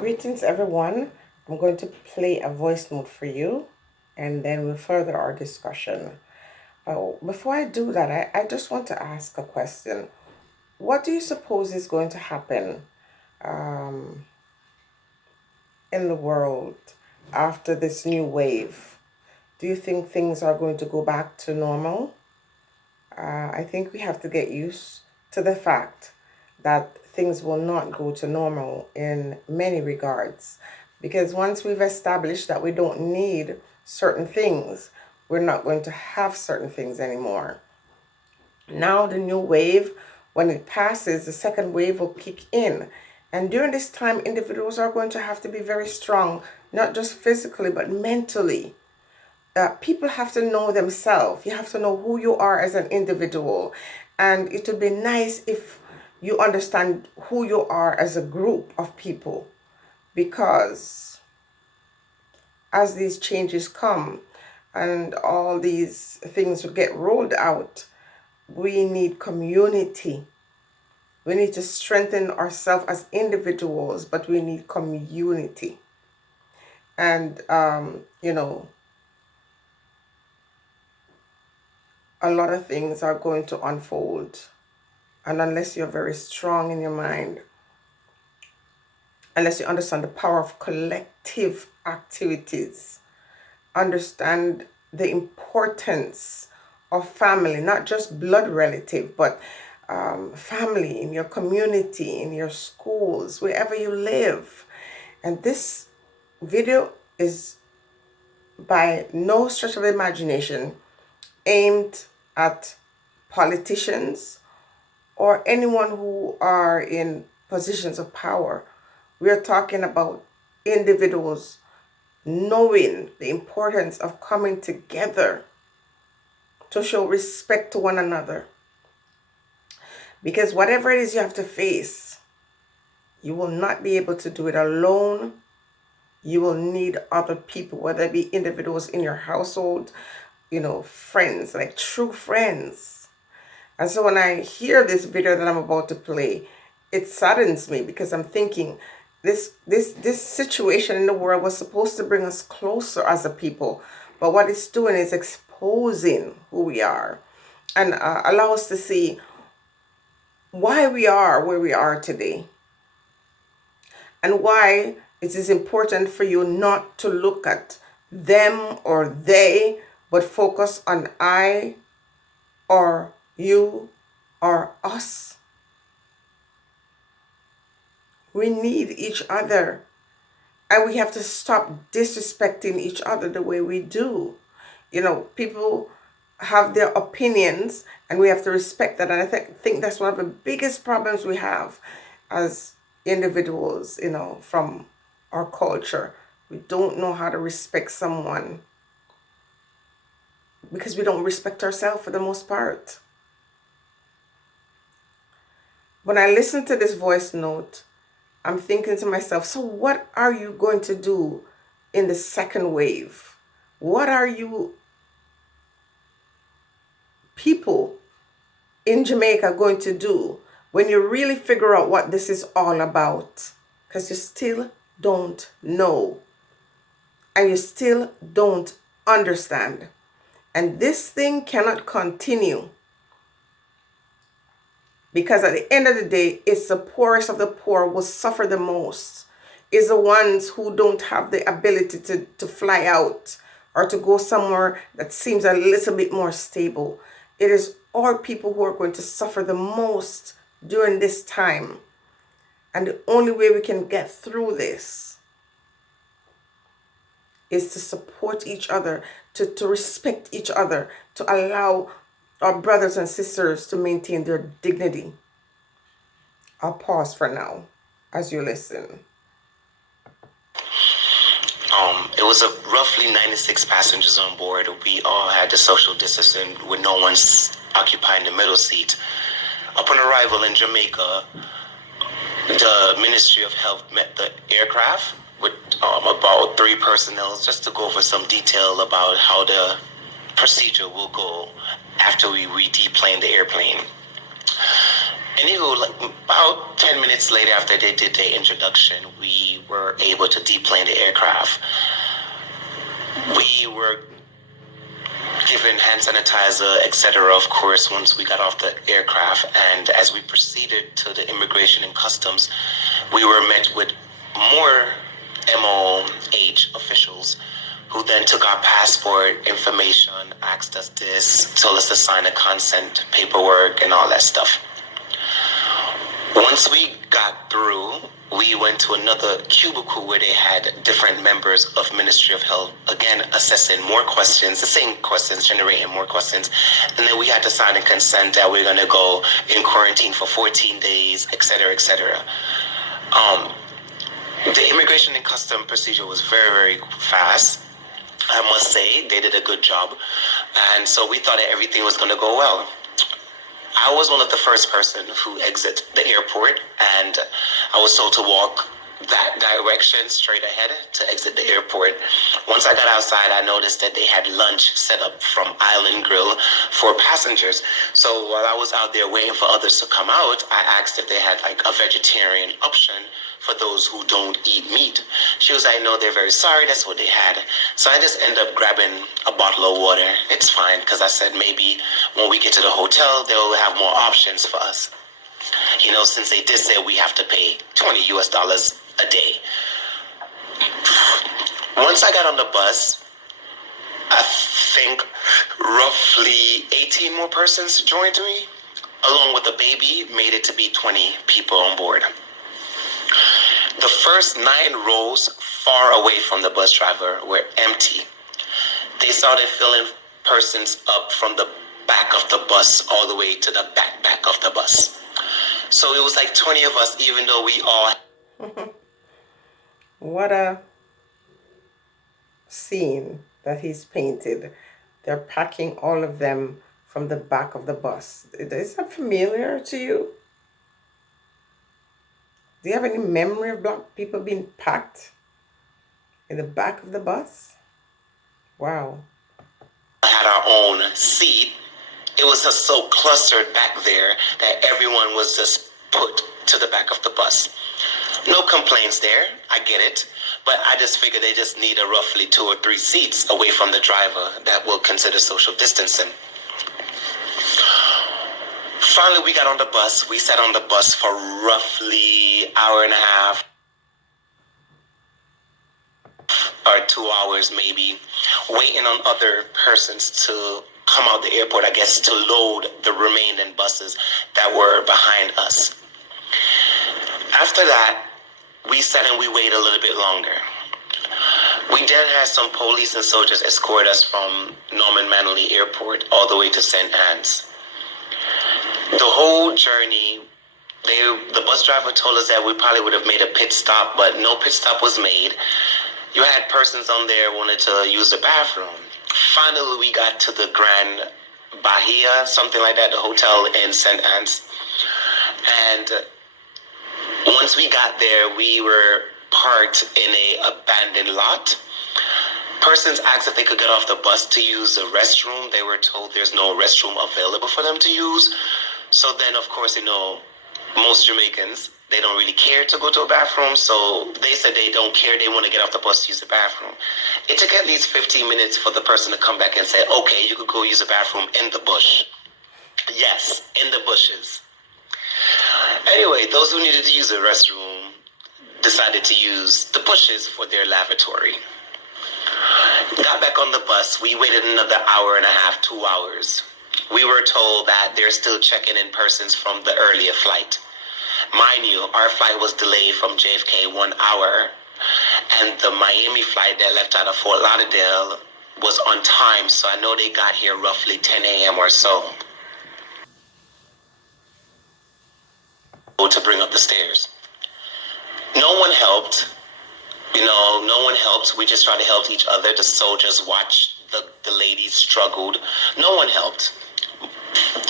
Greetings, everyone. I'm going to play a voice note for you and then we'll further our discussion. Before I do that, I just want to ask a question. What do you suppose is going to happen um, in the world after this new wave? Do you think things are going to go back to normal? I think we have to get used to the fact that things will not go to normal in many regards. Because once we've established that we don't need certain things, we're not going to have certain things anymore. Now, the new wave, when it passes, the second wave will kick in. And during this time, individuals are going to have to be very strong, not just physically, but mentally. People have to know themselves. You have to know who you are as an individual. And it would be nice if you understand who you are as a group of people. Because as these changes come and all these things will get rolled out, we need community. We need to strengthen ourselves as individuals, but we need community. And, a lot of things are going to unfold. And unless you're very strong in your mind, unless you understand the power of collective activities, understand the importance of family, not just blood relative, but family in your community, in your schools, wherever you live. And this video is by no stretch of imagination aimed at politicians or anyone who are in positions of power. We are talking about individuals knowing the importance of coming together to show respect to one another. Because whatever it is you have to face, you will not be able to do it alone. You will need other people, whether it be individuals in your household, friends, like true friends. And so when I hear this video that I'm about to play, it saddens me because I'm thinking this situation in the world was supposed to bring us closer as a people. But what it's doing is exposing who we are and allow us to see why we are where we are today. And why it is important for you not to look at them or they, but focus on I or you or us. We need each other. And we have to stop disrespecting each other the way we do. People have their opinions and we have to respect that. And I think that's one of the biggest problems we have as individuals, from our culture. We don't know how to respect someone because we don't respect ourselves for the most part. When I listen to this voice note, I'm thinking to myself, so what are you going to do in the second wave? What are you people in Jamaica going to do when you really figure out what this is all about? Because you still don't know. And you still don't understand. And this thing cannot continue. Because at the end of the day, it's the poorest of the poor will suffer the most. It's the ones who don't have the ability to fly out or to go somewhere that seems a little bit more stable. It is our people who are going to suffer the most during this time. And the only way we can get through this is to support each other, to respect each other, to allow our brothers and sisters to maintain their dignity. I'll pause for now as you listen. It was roughly 96 passengers on board. We all had the social distancing with no one occupying the middle seat. Upon arrival in Jamaica, the Ministry of Health met the aircraft with about 3 personnel just to go over some detail about how the procedure will go after we deplane the airplane. Anywho, like about 10 minutes later after they did their introduction, we were able to deplane the aircraft. We were given hand sanitizer, etc., of course, once we got off the aircraft. And as we proceeded to the immigration and customs, we were met with more MOH officials who then took our passport information, asked us this, told us to sign a consent paperwork and all that stuff. Once we got through, we went to another cubicle where they had different members of Ministry of Health, again, assessing more questions, the same questions, generating more questions. And then we had to sign a consent that we're going to go in quarantine for 14 days, etc., etc. The immigration and custom procedure was very, very fast. I must say, they did a good job. And so we thought that everything was going to go well. I was one of the first person who exited the airport, and I was told to walk that direction straight ahead to exit the airport. Once I got outside, I noticed that they had lunch set up from Island Grill for passengers. So while I was out there waiting for others to come out, I asked if they had like a vegetarian option for those who don't eat meat. She was like, no, they're very sorry, that's what they had. So I just ended up grabbing a bottle of water. It's fine, because I said maybe when we get to the hotel, they'll have more options for us. You know, since they did say we have to pay $20 a day. Once I got on the bus, I think roughly 18 more persons joined me. Along with the baby, made it to be 20 people on board. The first 9 rows far away from the bus driver were empty. They started filling persons up from the back of the bus all the way to the back of the bus. So it was like 20 of us, even though we all... What a scene that he's painted. They're packing all of them from the back of the bus. Is that familiar to you? Do you have any memory of black people being packed in the back of the bus? Wow. Had our own seat. It was just so clustered back there that everyone was just put to the back of the bus. No complaints there, I get it, but I just figured they just need a roughly 2 or 3 seats away from the driver that will consider social distancing. Finally, we got on the bus. We sat on the bus for roughly hour and a half or 2 hours maybe, waiting on other persons to come out the airport, I guess, to load the remaining buses that were behind us. After that, we sat and we waited a little bit longer. We then had some police and soldiers escort us from Norman Manley Airport all the way to St. Anne's. The whole journey, the bus driver told us that we probably would have made a pit stop, but no pit stop was made. You had persons on there wanted to use the bathroom. Finally, we got to the Grand Bahia, something like that, the hotel in St. Anne's. And once we got there, we were parked in a abandoned lot. Persons asked if they could get off the bus to use the restroom. They were told there's no restroom available for them to use. So then, of course, you know, most Jamaicans, they don't really care to go to a bathroom. So they said they don't care. They want to get off the bus to use the bathroom. It took at least 15 minutes for the person to come back and say, okay, you could go use the bathroom in the bush. Yes, in the bushes. Anyway, those who needed to use the restroom decided to use the bushes for their lavatory. Got back on the bus. We waited another hour and a half, 2 hours. We were told that they're still checking in persons from the earlier flight. Mind you, our flight was delayed from JFK 1 hour, and the Miami flight that left out of Fort Lauderdale was on time, so I know they got here roughly 10 a.m. or so to bring up the stairs. No one helped. You know, no one helped. We just tried to help each other. The soldiers watched the ladies struggled. No one helped.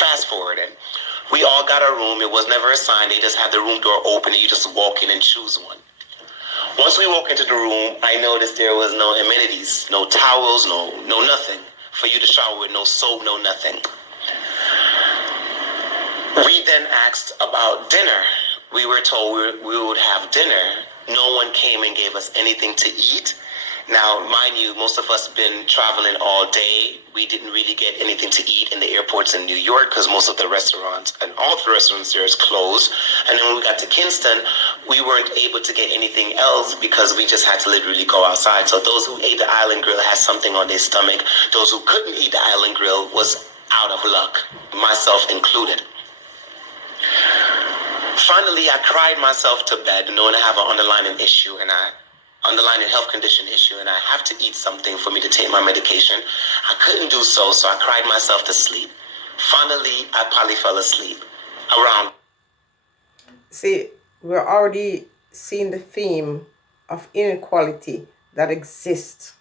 Fast forwarded. We all got a room. It was never assigned. They just had the room door open and you just walk in and choose one. Once we walked into the room, I noticed there was no amenities, no towels, no nothing for you to shower with, no soap, no nothing. We then asked about dinner. We were told we would have dinner. No one came and gave us anything to eat. Now, mind you, most of us been traveling all day. We didn't really get anything to eat in the airports in New York because most of the restaurants and all the restaurants there is closed. And then when we got to Kingston, we weren't able to get anything else because we just had to literally go outside. So those who ate the island grill had something on their stomach. Those who couldn't eat the island grill was out of luck, myself included. Finally, I cried myself to bed knowing I have an underlying issue and underlying health condition issue, and I have to eat something for me to take my medication. I couldn't do so, so I cried myself to sleep. Finally, I probably fell asleep around. See, we're already seeing the theme of inequality that exists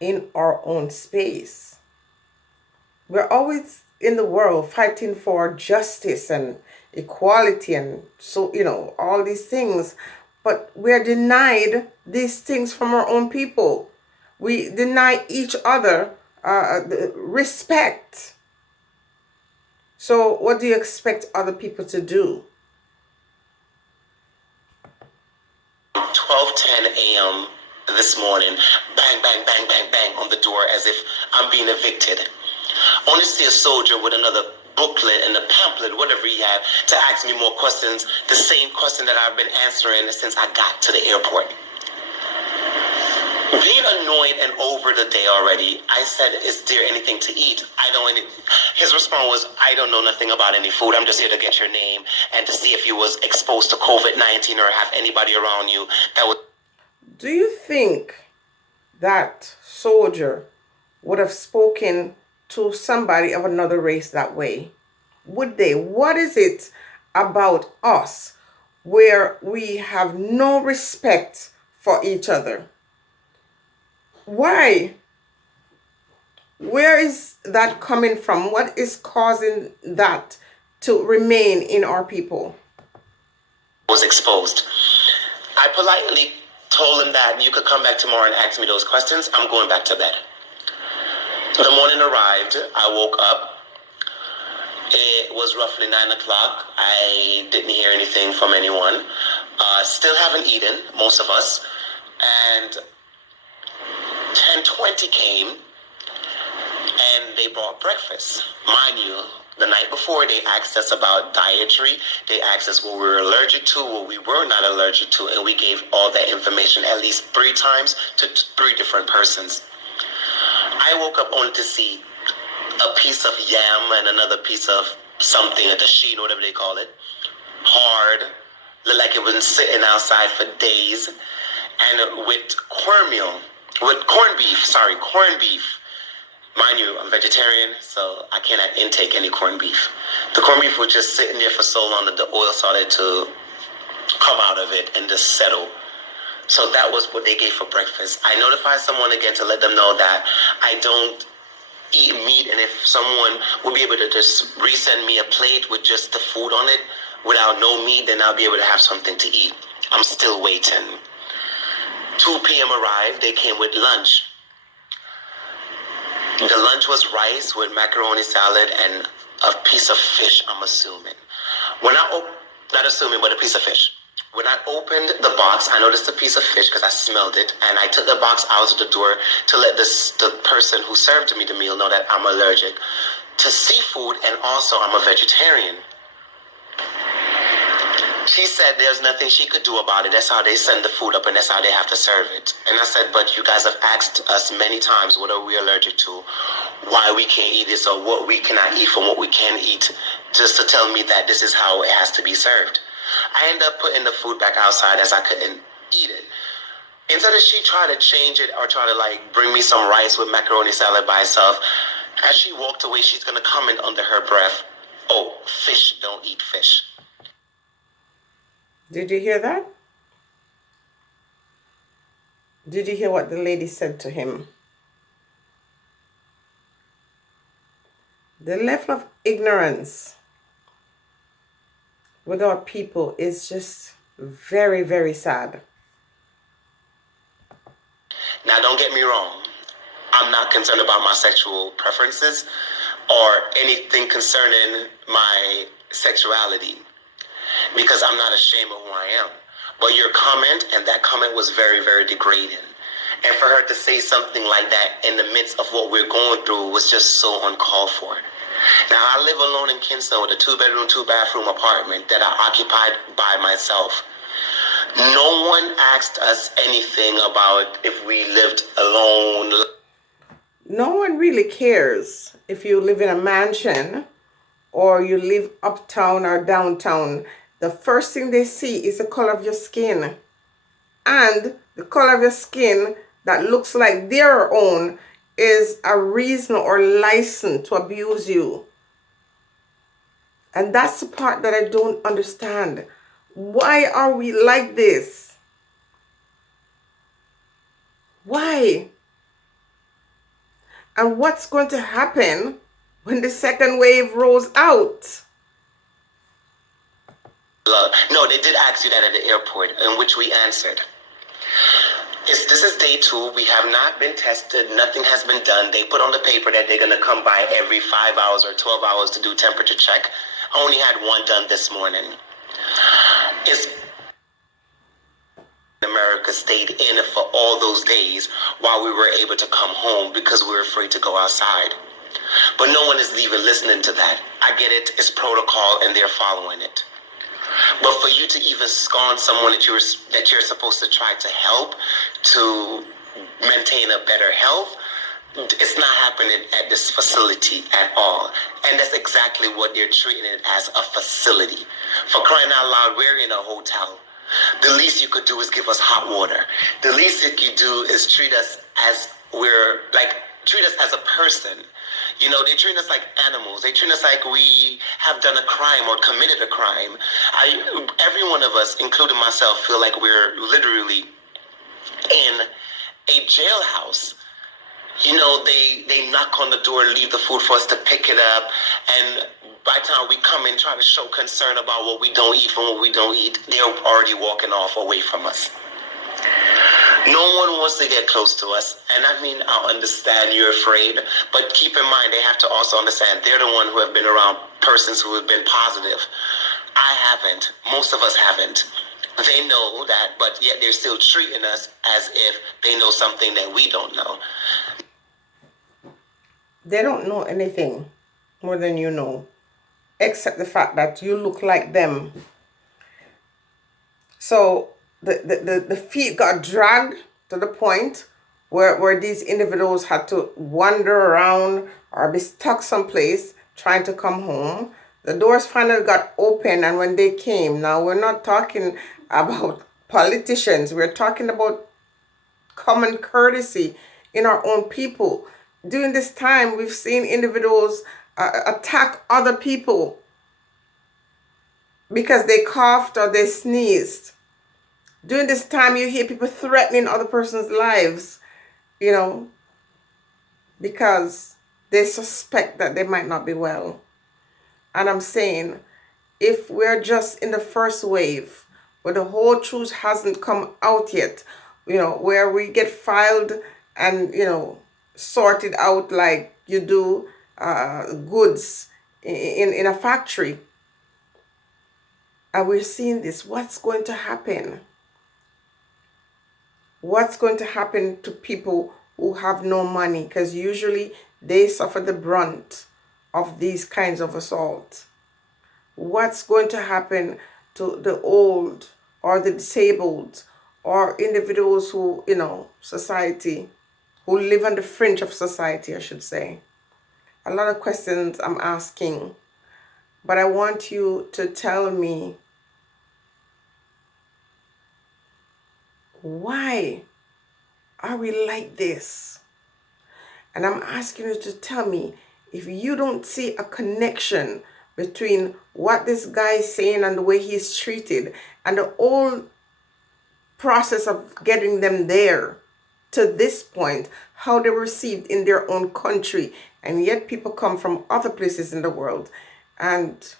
in our own space. We're always in the world fighting for justice and equality and so, all these things, but we're denied these things from our own people. We deny each other the respect. So what do you expect other people to do? 12:10 a.m. this morning, bang, bang, bang, bang, bang on the door as if I'm being evicted. Only see a soldier with another booklet and a pamphlet, whatever he had, to ask me more questions, the same question that I've been answering since I got to the airport. Being annoyed and over the day already, I said, is there anything to eat? His response was, I don't know nothing about any food. I'm just here to get your name and to see if you was exposed to COVID-19 or have anybody around you that would. Do you think that soldier would have spoken to somebody of another race that way? Would they? What is it about us where we have no respect for each other? Why? Where is that coming from? What is causing that to remain in our people? Was exposed. I politely told him that you could come back tomorrow and ask me those questions. I'm going back to bed. The morning arrived. I woke up. It was roughly 9 o'clock. I didn't hear anything from anyone. Still haven't eaten, most of us. And 10:20 came, and they brought breakfast. Mind you, the night before, they asked us about dietary. They asked us what we were allergic to, what we were not allergic to, and we gave all that information at least 3 times to 3 different persons. I woke up only to see a piece of yam and another piece of something, a dasheen, whatever they call it, hard, looked like it was sitting outside for days, and with cornmeal, with corned beef. Mind you, I'm vegetarian, so I cannot intake any corned beef. The corned beef was just sitting there for so long that the oil started to come out of it and just settle. So that was what they gave for breakfast. I notified someone again to let them know that I don't eat meat, and if someone would be able to just resend me a plate with just the food on it without no meat, then I'll be able to have something to eat. I'm still waiting. 2 p.m. arrived. They came with lunch. The lunch was rice with macaroni salad and a piece of fish, I'm assuming. Not assuming, but a piece of fish. When I opened the box, I noticed a piece of fish because I smelled it, and I took the box out of the door to let the person who served me the meal know that I'm allergic to seafood, and also I'm a vegetarian. She said there's nothing she could do about it. That's how they send the food up, and that's how they have to serve it. And I said, but you guys have asked us many times what are we allergic to, why we can't eat this, or what we cannot eat from what we can eat, just to tell me that this is how it has to be served. I ended up putting the food back outside as I couldn't eat it. Instead of she tried to change it or try to bring me some rice with macaroni salad by itself, as she walked away, she's going to comment under her breath, oh, fish don't eat fish. Did you hear that? Did you hear what the lady said to him? The level of ignorance with our people is just very, very sad. Now, don't get me wrong. I'm not concerned about my sexual preferences or anything concerning my sexuality because I'm not ashamed of who I am. But your comment, and that comment was very, very degrading. And for her to say something like that in the midst of what we're going through was just so uncalled for. Now, I live alone in Kingston with a 2-bedroom, 2-bathroom apartment that I occupied by myself. No one asked us anything about if we lived alone. No one really cares if you live in a mansion or you live uptown or downtown. The first thing they see is the color of your skin. And the color of your skin that looks like their own is a reason or license to abuse you. And that's the part that I don't understand. Why are we like this? Why? And what's going to happen when the second wave rolls out? No, they did ask you that at the airport, in which we answered. This is day 2. We have not been tested. Nothing has been done. They put on the paper that they're going to come by every 5 hours or 12 hours to do temperature check. I only had one done this morning. America stayed in for all those days while we were able to come home because we were afraid to go outside. But no one is even listening to that. I get it. It's protocol and they're following it. But for you to even scorn someone that you're supposed to try to help to maintain a better health, it's not happening at this facility at all. And that's exactly what they're treating it as, a facility. For crying out loud, we're in a hotel. The least you could do is give us hot water. The least you could do is treat us as a person. You know, they treat us like animals. They treat us like we have done a crime or committed a crime. Every one of us, including myself, feel like we're literally in a jailhouse. You know, they knock on the door, leave the food for us to pick it up, and by the time we come in, try to show concern about what we don't eat from what we don't eat, they're already walking off away from us. No one wants to get close to us. And I mean, I understand you're afraid, but keep in mind, they have to also understand they're the one who have been around persons who have been positive. I haven't. Most of us haven't. They know that, but yet they're still treating us as if they know something that we don't know. They don't know anything more than you know, except the fact that you look like them. So the feet got dragged to the point where these individuals had to wander around or be stuck someplace trying to come home. The doors finally got open, and when they came, now we're not talking about politicians, we're talking about common courtesy in our own people. During this time, we've seen individuals attack other people because they coughed or they sneezed. During this time, you hear people threatening other person's lives, you know, because they suspect that they might not be well. And I'm saying, if we're just in the first wave, where the whole truth hasn't come out yet, you know, where we get filed and, you know, sorted out like you do goods in a factory, and we're seeing this, what's going to happen? What's going to happen to people who have no money? Because usually they suffer the brunt of these kinds of assault. What's going to happen to the old or the disabled or individuals who, you know, society, who live on the fringe of society, I should say? A lot of questions I'm asking, but I want you to tell me, why are we like this? And I'm asking you to tell me if you don't see a connection between what this guy is saying and the way he's treated and the whole process of getting them there to this point, how they were received in their own country, and yet people come from other places in the world and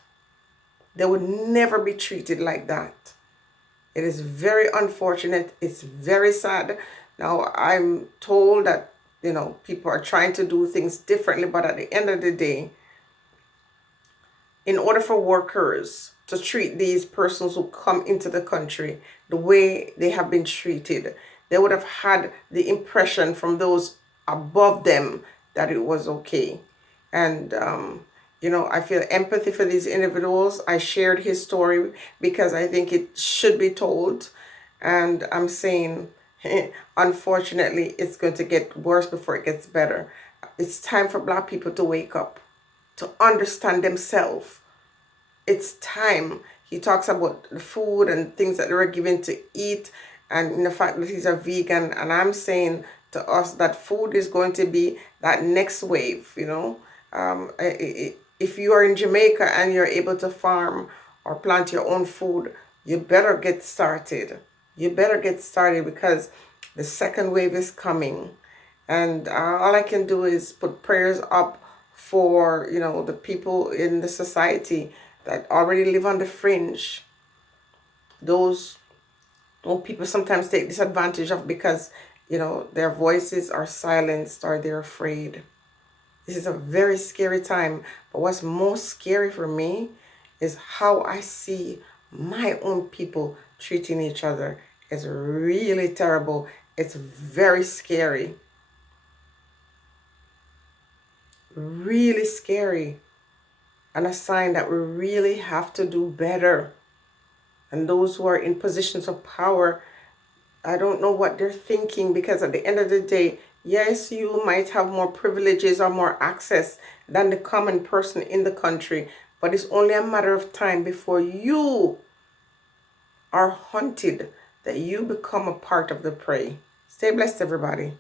they would never be treated like that. It is very unfortunate. It's very sad. Now, I'm told that, you know, people are trying to do things differently, but at the end of the day, in order for workers to treat these persons who come into the country the way they have been treated, they would have had the impression from those above them that it was okay. And, I feel empathy for these individuals. I shared his story because I think it should be told. And I'm saying, unfortunately, it's going to get worse before it gets better. It's time for Black people to wake up, to understand themselves. It's time. He talks about the food and things that they were given to eat, and the fact that he's a vegan. And I'm saying to us that food is going to be that next wave. If you are in Jamaica and you're able to farm or plant your own food, you better get started. You better get started because the second wave is coming. And all I can do is put prayers up for, the people in the society that already live on the fringe. Those people sometimes take disadvantage of because, their voices are silenced or they're afraid. This is a very scary time. But what's most scary for me is how I see my own people treating each other. It's really terrible. It's very scary. Really scary. And a sign that we really have to do better. And those who are in positions of power, I don't know what they're thinking, because at the end of the day, yes, you might have more privileges or more access than the common person in the country, but it's only a matter of time before you are hunted, that you become a part of the prey. Stay blessed, everybody.